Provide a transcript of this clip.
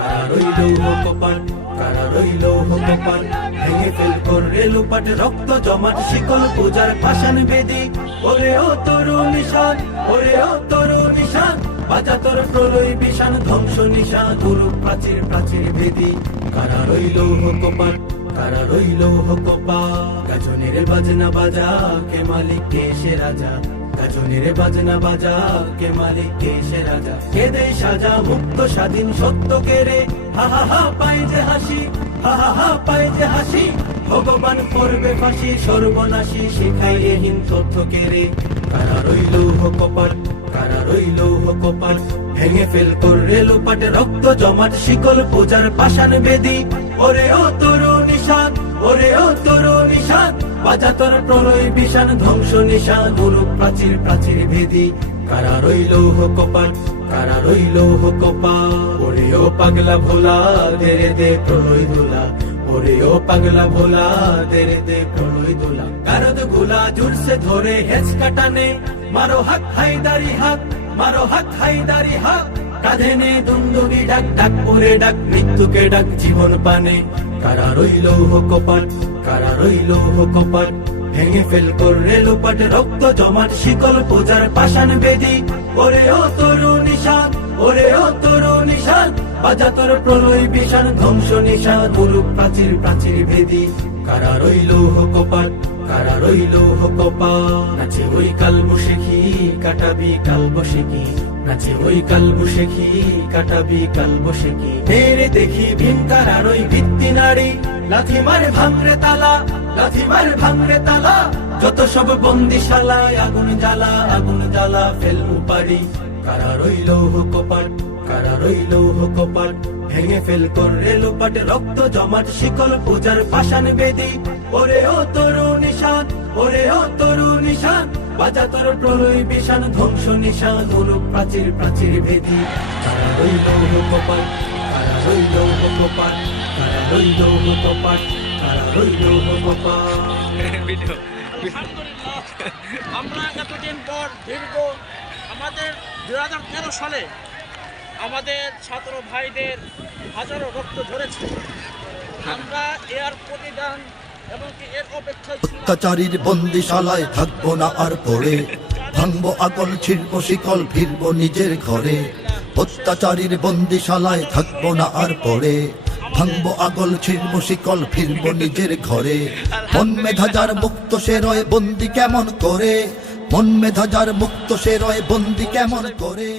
কারা রইল কপাট কারা রইল কপাট ভেঙে ফেল করে লুপাট, রক্ত জমাট, শিকল পূজার পাষাণ বেদি। ওরে ও তরু নিশান, ওরে ও তরু নিশান, বাজা তোর প্রলয় বিশান ধ্বংস নিশান গুরু প্রাচীর প্রাচীর বেদি। কারা রইল কপাট কারা রইল কপা গাজনের বাজনা বাজা, কে মালিক, কে সে রাজা। বাজনা বাজা, কে মালিক, কে সে রাজা? কে সাজা, মুক্ত, স্বাধীন, সত্য কে রে? হা হা পায় যে হাসি, হা হা পায় যে হাসি। ভগবান করবে ফাঁসি, সর্বনাশী শিখাই এহীন তথ্য কে রে? কারা রইল কপাট কারা রইল কপাট ভেঙে ফেল তোর রেলুপাটে রক্ত জমাট, শিকল পূজার পাষাণ বেদি। ওরে ও তরু নিশান ওরে ও তরু নিশান বাজা তোর প্রলয় বিশান ধ্বংস নিশান গুরু প্রাচীর প্রাচীর ভেদি। কারা রইল কপাট কারা রইল কপাট ওরে ও পাগলা ভোলা দে দে প্রলয় দোলা ওরে ও পাগলা ভোলা দে দে প্রলয় দোলা কারদগুলা জুড়ছে ধরে হেচ কাটানে। মারো হাত হাইদারি হাত মারো হাত হাইদারি হাত কাঁধে নে দুন্দুবি ডাক ডাক ওরে ডাক, মৃত্যুকে ডাক জীবন পানে। কারা রইল কপাট, কারা রইল কপাট? ভেঙে ফেল কর রেলুপাট রক্ত জমাট, শিকল পূজার পাষাণ বেদি। ওরে ও তরু নিশান, ওরে ও তরু নিশান বাজা তোর প্রলয় বিশান ধ্বংস নিশান গুরু প্রাচীর প্রাচীর ভেদি কারা রইল কপাট, কারা রইল কপা নাচে ওই কাল বসে কি, কাটাবি কাল বসে কি? নাচে ওই কাল বসে কি কাটাবি কাল বসে কি ফেরে দেখি ভীমকার আর ওই ভিত্তি নারী লাথি মার ভাঙরে তালা লাথি মার ভাঙরে তালা। যত সব বন্দিশালায় আগুন জ্বালা আগুন জ্বালা ফেলমু পারি কারা রইল কপাট কারা রইল কপাট। ভেঙে ফেল কর রেলুপাট রক্ত জমাট, শিকল পূজার পাষাণ বেদি। ওরে ও তরু বাজা তোর প্রলয় বিশান ধ্বংস নিশান গুরু প্রাচীর প্রাচীর ভেদি। কারা রইল কপাট কারা রইল কপাট কারা রইল কপাট কারা রইল কপাট আমরা এতদিন পর দীর্ঘ আমাদের দুই হাজার তেরো সালে আমাদের ছাত্র ভাইদের হাজারো রক্ত ঝরেছে। আমরা এর প্রতিদান অত্যাচারীর বন্দিশালায় থাকব না আর পড়ে। ভাঙবো আগল, ছিড়বো শিকল, ফিরবো নিজের ঘরে। অত্যাচারীর বন্দিশালায় থাকব না আর পড়ে। ভাঙবো আগল, ছিড়বো শিকল, ফিরবো নিজের ঘরে। মন মেধা যার মুক্ত সে রয় বন্দি কেমন করে? মন মেধা যার মুক্ত সে রয় বন্দি কেমন করে?